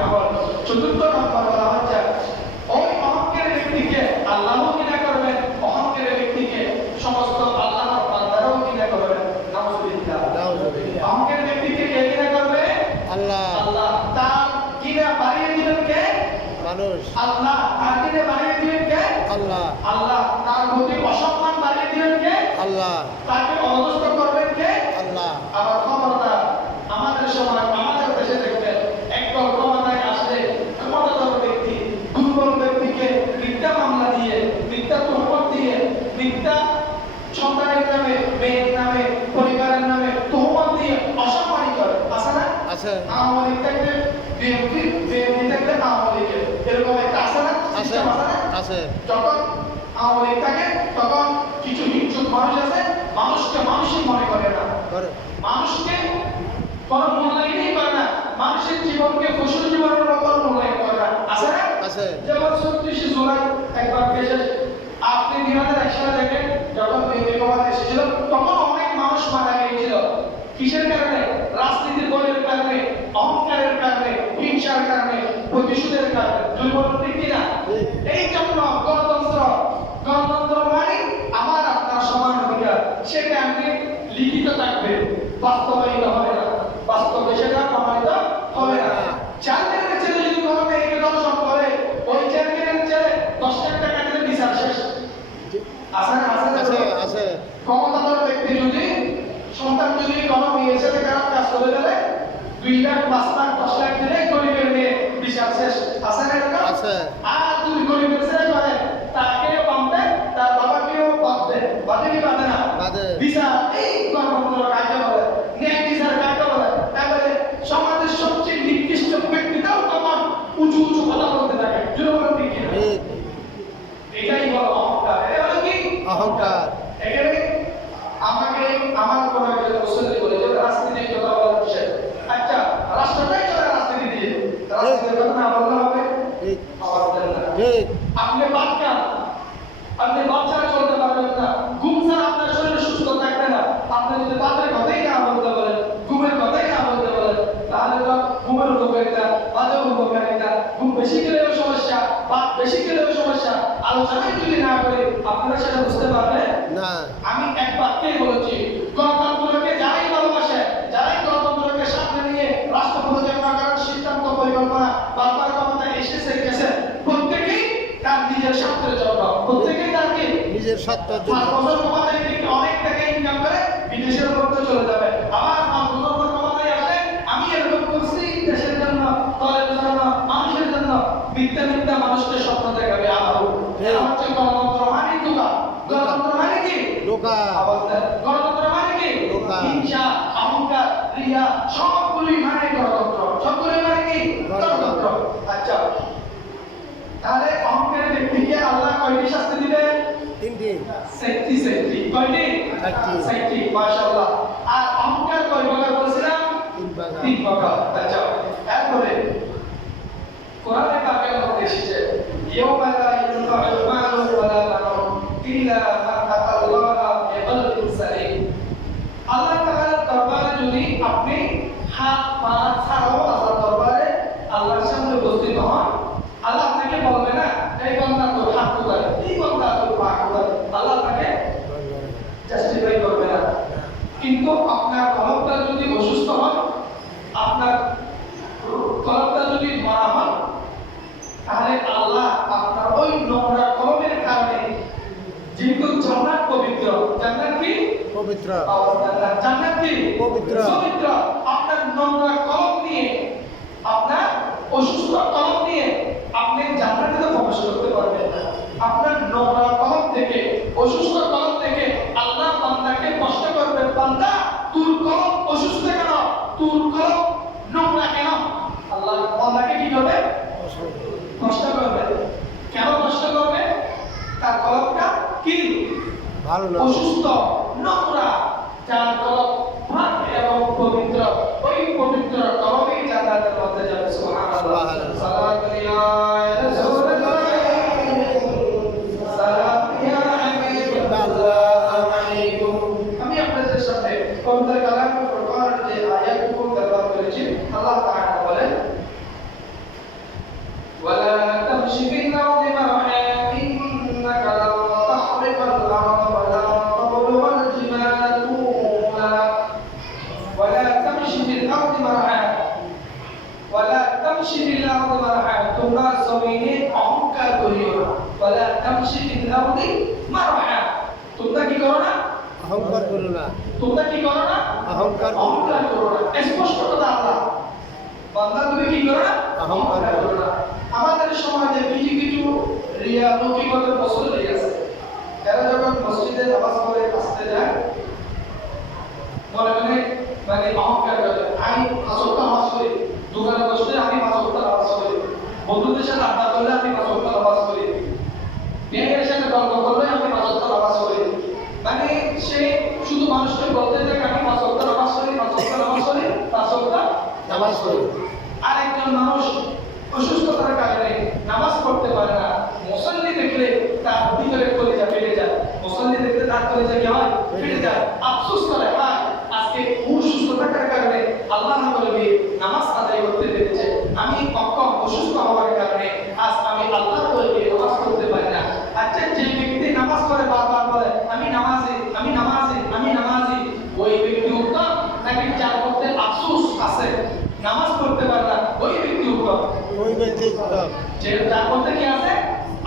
আমল। চতুর্থ নম্বর বলা হচ্ছে ওই অহংকারী ব্যক্তিকে আল্লাহও ঘৃণা করবেন, অহংকারী ব্যক্তিকে সমস্ত আল্লাহর বান্দারাও ঘৃণা করবেন। নাউজুবিল্লাহ। অহংকারী ব্যক্তিকে কে ঘৃণা করবে? আল্লাহ। আল্লাহ। তার ঘৃণা বাড়িয়ে দিবেন কে? মানুষ। আল্লাহ। তার ঘৃণা বাড়িয়ে দিবেন কে? আল্লাহ। আল্লাহ। তার প্রতি অসম্মান বাড়িয়ে দিবেন কে? আল্লাহ। তাকে অবস্থ করবেন কে? আল্লাহ। আবার ক্ষমতা আমাদের সময় আমাদের দেশে দেখবেন একদল ক্ষমতায় আসলে ক্ষমতাধর ব্যক্তি দুর্বল ব্যক্তিকে মিথ্যা মামলা দিয়ে, মিথ্যা তোহমত দিয়ে, মিথ্যা সন্তানের নামে, মেয়ের নামে, পরিবারের নামে তোহমত দিয়ে অসম্মানী করে। আছে না? আছে। আওয়ামী লীগ থাকলে বিএনপি, বিএনপি থাকলে আওয়ামী লীগের, এরকম একটা আছে না? আছে। আছে। যখন আওয়ামী লীগ থাকে তখন কিছু হিংসুক মানুষ আছে, মানুষকে মানুষই মনে করে না, মানুষকে কোনো মূল্যায়নই করে না, মানুষের জীবনকে পশুর জীবনের মতো মূল্যায়ন করে না। আছে না? আছে। যেমন ৩৬ জুলাই একবার দেশে আপনি ২০০১ সালে দেখেন যখন বিএনপি এসেছিল তখন অনেক মানুষ মারা গিয়েছিল। কিসের কারণে? রাজনীতির বলের কারণে, অহংকারের কারণে, হিংসার কারণে, প্রতিশোধের কারণে। দুর্বল ঠিক কিনা? এই জন্য গণতন্ত্র, গণতন্ত্র মানে আমার আপনার সমান অধিকার, সেটা আপনি লিখিত থাকবে, বাস্তবায়িত হবে না, বাস্তবে সেটা প্রমাণিত হবে না। চেয়ারম্যানের ছেলে যদি কোনো মেয়েকে দর্শন করে, ওই চেয়ারম্যানের ছেলে ১০ লাখ টাকা দিলে বিচার শেষ। আছে না? আছে। আছে। ক্ষমতাধর ব্যক্তি যদি সন্তান যদি কোনো মেয়ের সাথে খারাপ কাজ করে গেলে ২ লাখ, ৫ লাখ, ১০ লাখ দিলে গরিবের মেয়ে বিচার শেষ। আছে না এরকম? আছে। আর যদি গরিবের ছেলে করে তাকেও বাঁধবে, তার বাবাকেও বাঁধবে। বাঁধে কি বাঁধে না? বাঁধে। বিচার এই গণতন্ত্র কাকে বলে? ন্যায় বিচার কাকে বলে? তারপরে সমাজের সবচেয়ে নিকৃষ্ট ব্যক্তিটাও তখন উঁচু উঁচু কথা বলতে থাকে। জুড়ে ঠিক কিনা? এটাই হলো অহংকার। এটা হলো কি? অহংকার। এখানে আমাকে আমার কোনো একটা মুসলিম বলে যে রাজনীতির কথা বলার বিষয়। আচ্ছা, রাষ্ট্রটাই চলে রাজনীতি দিয়ে, রাজনীতির কথা না বললে হবে? ঠিক। হবে না। ঠিক। আপনি বাচ্চা, আপনি বাচ্চারা চলতে পারবেন না, ঘুম ছাড়া আপনার শরীর সুস্থ থাকবে না। আপনি যদি বাতের কথাই না বলতে বলেন, ঘুমের কথাই না বলতে বলেন, তাহলে তো ঘুমের উপকারিতা, বাতের উপকারিতা, ঘুম বেশি গেলেও সমস্যা, বাত বেশি গেলেও সমস্যা, আলোচনাই যদি না করে আপনারা সেটা বুঝতে পারবেন না। আমি এক বাক্যেই বলেছি, গণতন্ত্রকে যারাই ভালোবাসে, যারাই গণতন্ত্রকে সামনে নিয়ে রাষ্ট্র পরিচালনা করার সিদ্ধান্ত পরিকল্পনা বারবার ক্ষমতায় এসেছে গেছে, প্রত্যেকেই তার নিজের স্বার্থের জন্য, প্রত্যেকেই তার কি নিজের স্বার্থের জন্য ৫ বছর ক্ষমতায় থেকে অনেক টাকা ইনকাম করে বিদেশের মধ্যে চলে যাবে। আবার ৫ বছর ক্ষমতায় আসলে আমি এরকম করছি দেশের জন্য, দলের জন্য, মানুষের জন্য, মিথ্যা মিথ্যা মানুষকে স্বপ্ন দেখাবে। আবারও এটা হচ্ছে গণতন্ত্র মানে ধোঁকা। গণতন্ত্র মানে কি? ধোঁকা। গণতন্ত্র মানে কি? ধোঁকা। হিংসা, অহংকার, রিয়া সবগুলোই মানে গণতন্ত্র। সবগুলোই মানে কি? গণতন্ত্র। আচ্ছা, তাহলে অহংকারী ব্যক্তিকে আল্লাহ কয়টি শাস্তি দিবেন? ৩টি। 60 কয়টি? 60 মাশাআল্লাহ। আর অহংকার কয় প্রকার বলেছিলাম? 3 প্রকার। আচ্ছা, এরপরে কোরআনে পাকের মধ্যে এসেছে ইয়াউমা লা ইয়ানফা'ু মালুন ওয়ালা বানুন ইল্লা মান আতাল্লাহা বিকলবিন সালিম। আল্লাহ তাআলার দরবারে যদি আপনি হাত পা ছাড়াও আল্লাহর দরবারে আল্লাহর সামনে উপস্থিত হন, আল্লাহ আপনাকে বলবে না এই বান্দা তোর হাত কোথায়, এই বান্দা তোর পা কোথায়, আল্লাহ আপনাকে জাস্টিফাই করবে না। কিন্তু আপনার কলবটা যদি অসুস্থ হয়, আপনার কলবটা যদি মারা হয়, তাহলে আল্লাহ আপনার ওই নোংরা কলমের কারণে, যেহেতু জান্নাত পবিত্র, জান্নাত কি পবিত্র, জান্নাত কি পবিত্র, পবিত্র, আপনার নোংরা কলম নিয়ে, আপনার অসুস্থ কলম নিয়ে আপনি জান্নাতে তো প্রবেশ করতে পারবেন না। আপনার নোংরা কলম থেকে, অসুস্থ কলম থেকে আল্লাহ বান্দাকে কষ্ট করবে, বান্দা তোর কলম অসুস্থ কেন, তোর কলম নোংরা কেন, আল্লাহ বান্দাকে কি করবে? কষ্ট করবে। কেন কষ্ট করবে? তার কলমটা কি ভালো না, অসুস্থ, নোংরা, যার কলম ভাগ এবং পবিত্র, ওই পবিত্র কলমেই জান্নাতের মধ্যে যাবে। সুবহানাল্লাহ। সালাতু ইয়া রাসূলুল্লাহ, সালাতু ইয়া হাবিবাল্লাহ আলাইকুম। আমি আপনাদের সাথে পবিত্র কালামের কোরআনের যে আয়াতগুলো ব্যবহার করেছি, আল্লাহ তাআলা বলেন তামশি ফিল আরদি মারহা, তোমরা জমিনে অহংকার করিও না। ওয়ালা তামশি ফিল আরদি মারহা, তোমরা কি করো না? অহংকার করো না। তোমরা কি করো না? অহংকার করো না। অহংকার করো না। স্পষ্ট কথা আল্লাহ, বান্দা তুমি কি করো না? অহংকার করো না। আমাদের সমাজে কিছু কিছু রিয়া লৌকিকতার ফসল হয়ে গেছে। এরা যখন মসজিদে নামাজ পড়ে আসতে যায়, মনে মনে মানে অহংকার করে, আমি 5 ওয়াক্ত নামাজ পড়ি, দোকানে বসলে আমি 5 ওয়াক্ত নামাজ পড়ি, বন্ধুদের সাথে আড্ডা করলে আমি 5 ওয়াক্ত নামাজ পড়ি, মেয়ের সাথে গল্প করলে আমি 5 ওয়াক্ত নামাজ পড়ি। মানে সে শুধু মানুষকে বলতে থাকে আমি 5 ওয়াক্ত নামাজ পড়ি, 5 ওয়াক্ত নামাজ পড়ি, 5 ওয়াক্ত নামাজ পড়ি। আরেকজন মানুষ অসুস্থতার কারণে নামাজ পড়তে পারে না, মুসল্লি দেখলে তার ভিতরে কলিজা ফেটে যায়, মুসল্লি দেখলে তার কলিজা কি হয়? ফেটে যায়, আফসোস করে, হায় আজকে অসুস্থ থাকার কারণে আল্লাহ বলবে নামাজ আদায় করতে পেরেছে, আমি অক্ষম অসুস্থ হওয়ার কারণে আজ আমি আল্লাহ বলবে নামাজ পড়তে পারি না। আচ্ছা, যে ব্যক্তি নামাজ পড়ে বারবার বলে আমি নামাজি, আমি নামাজি, আমি নামাজি, ওই ব্যক্তি উত্তম নাকি যার মধ্যে আফসোস আছে নামাজ পড়তে পারে না ওই ব্যক্তি উত্তম? ওই ব্যক্তি উত্তম। যে যার মধ্যে কি আছে?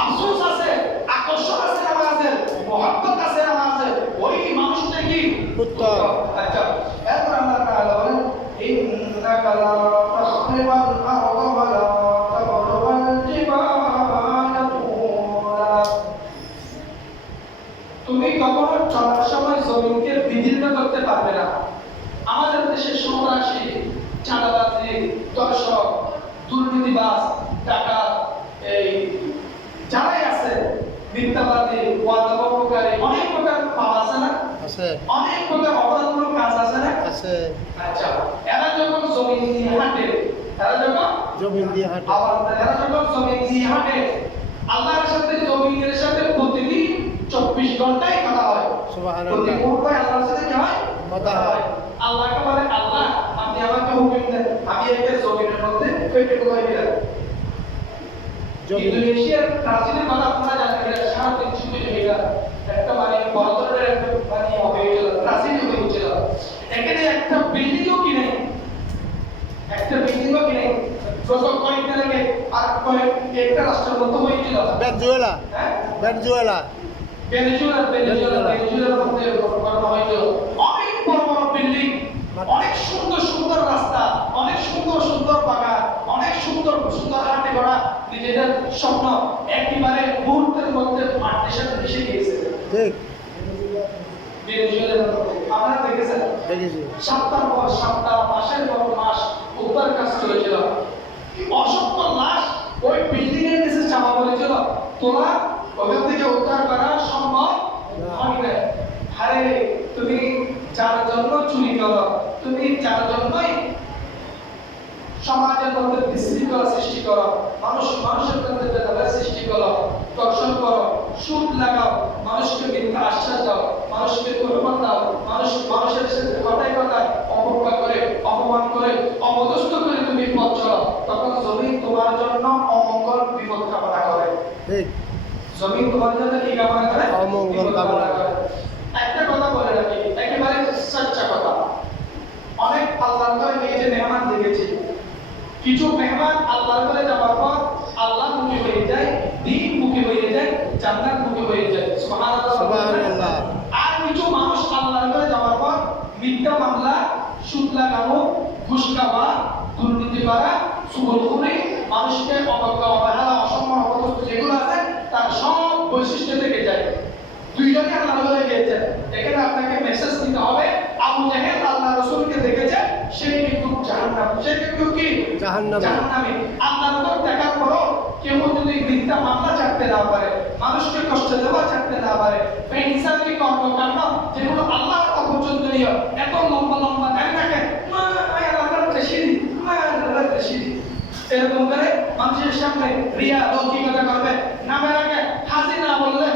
আফসোস আছে, আকর্ষণ আছে নামাজের, মহব্বত আছে নামাজের, ওই মানুষটা কি উত্তম। আচ্ছা, এরপর আল্লাহ তাআলা বলেন ইন্নাকা লা তাখরিবাল আরদা ওয়া লা তাবলুগাল জিবালা তুলা, তুমি কখনো চলার সময় জমিনকে বিদীর্ণ করতে পারবে না। আমাদের দেশে সন্ত্রাসী, চাঁদাবাজি, দর্শক, দুর্নীতিবাজ, ডাকাত, এই যারাই আছে, মিথ্যাবাদী, ওয়াদা ভঙ্গকারী, অনেক প্রকার পাপ আছে না? আছে। অনেক প্রকার অপরাধমূলক কাজ আছে না? আছে। আচ্ছা, এরা যখন জমিন দিয়ে হাঁটে, এরা যখন জমিন দিয়ে হাঁটে। আওয়াজ দেয়, এরা যখন জমিন দিয়ে হাঁটে, আল্লাহর সাথে জমিনের সাথে প্রতিদিন 24 ঘন্টায় কথা হয়। সুবহানাল্লাহ। প্রতি মুহূর্তে আল্লাহর সাথে কি হয়? কথা হয়। আল্লাহকে বলে আল্লাহ আপনি আমাকে হুকুম দেন, আমি একটা জমিনের মধ্যে পেটে কোথায় দিলাম। জমিন। ইন্দোনেশিয়ার ব্রাজিলের কথা আপনারা জানেন, এটা সারা দিন শুধু এটা একটা মানে বড় ধরনের একটা মানে হয়েছিল, ব্রাজিল হয়েছিল। এখানে একটা বিল্ডিংও কিনে, একটা বিল্ডিংও কিনে গত কয়েকদিন আগে আর একটা রাষ্ট্রের মতো হয়েছিল। ভেনেজুয়েলা। হ্যাঁ, ভেনেজুয়েলা। ভেনেজুয়েলার মধ্যে করানো হয়েছিল। অনেক বড় বড় বিল্ডিং, অনেক সুন্দর সুন্দর রাস্তা, অনেক সুন্দর সুন্দর বাগান, অনেক সুন্দর সুন্দর হাতে গড়া নিজেদের স্বপ্ন একেবারে মুহূর্তের মধ্যে মাটির সাথে মিশে গিয়েছে। ঠিক। ভেনেজুয়েলার মধ্যে আপনারা দেখেছেন, দেখেছি। সপ্তাহ পর সপ্তাহ, মাসের পর মাস উদ্ধার কাজ চলেছিল। অসংখ্য লাশ ওই বিল্ডিং এর নিচে চাপা পড়েছিল, তোলা ওখান থেকে উদ্ধার করা সম্ভব হয় না। আরে তুমি যার জন্য চুরি করো, তুমি যার জন্যই সমাজের মধ্যে বিশৃঙ্খলা সৃষ্টি করো, মানুষের মধ্যে ভেদাভেদ সৃষ্টি করো, দর্শন করো, সুদ লাগাও, মানুষকে মিথ্যা আশ্বাস দাও, মানুষকে কুরবান দাও, মানুষের সাথে কথায় কথায় অবজ্ঞা করে, অপমান করে, অপদস্থ করে তুমি পথ চলো, তখন জমিন তোমার জন্য অমঙ্গল বিপদ কামনা করে। ঠিক। জমিন তোমার জন্য কি কামনা করে? অমঙ্গল কামনা করে। একটা কথা বলে রাখি, একেবারে সচ্চা কথা, অনেক আল্লাহর ঘরে নিয়ে যে মেহমান দেখেছি, কিছু মেহমান আল্লাহর ঘরে যাওয়ার পর আল্লাহ মুখী হয়ে যায়, দ্বীন মুখী হয়ে যায়, জান্নাত মুখী হয়ে যায়। সুবহানাল্লাহ, সুবহানাল্লাহ। আর কিছু মানুষ আল্লাহর ঘরে যাওয়ার পর মিথ্যা মামলা, সুদ লাগানো, ঘুষ খাওয়া, দুর্নীতি করা, সুদখোরি, মানুষকে অবজ্ঞা, অবহেলা, অসম্মান, অপদস্থ যেগুলো আছে তার সব বৈশিষ্ট্য থেকে যায়। দুইজনই আল্লাহর ঘরে গিয়েছেন, এখানে আপনাকে মেসেজ দিতে হবে, আবু জাহেল আল্লাহ রাসূলকে দেখেছে, সে কিন্তু জাহান্নামী, সে কিন্তু কি জাহান্নামী। আল্লাহর ঘর দেখার পরও কেউ যদি মিথ্যা মামলা ছাড়তে না পারে, মানুষকে কষ্ট দেওয়া ছাড়তে না পারে, বেইনসাফি কর্মকাণ্ড যেগুলো আল্লাহর অপছন্দনীয়, এত লম্বা লম্বা দাঁড়িয়ে থাকে, এরকম করে মানুষের সামনে রিয়া লৌকিকতা করবে, নামের আগে হাসি না বললে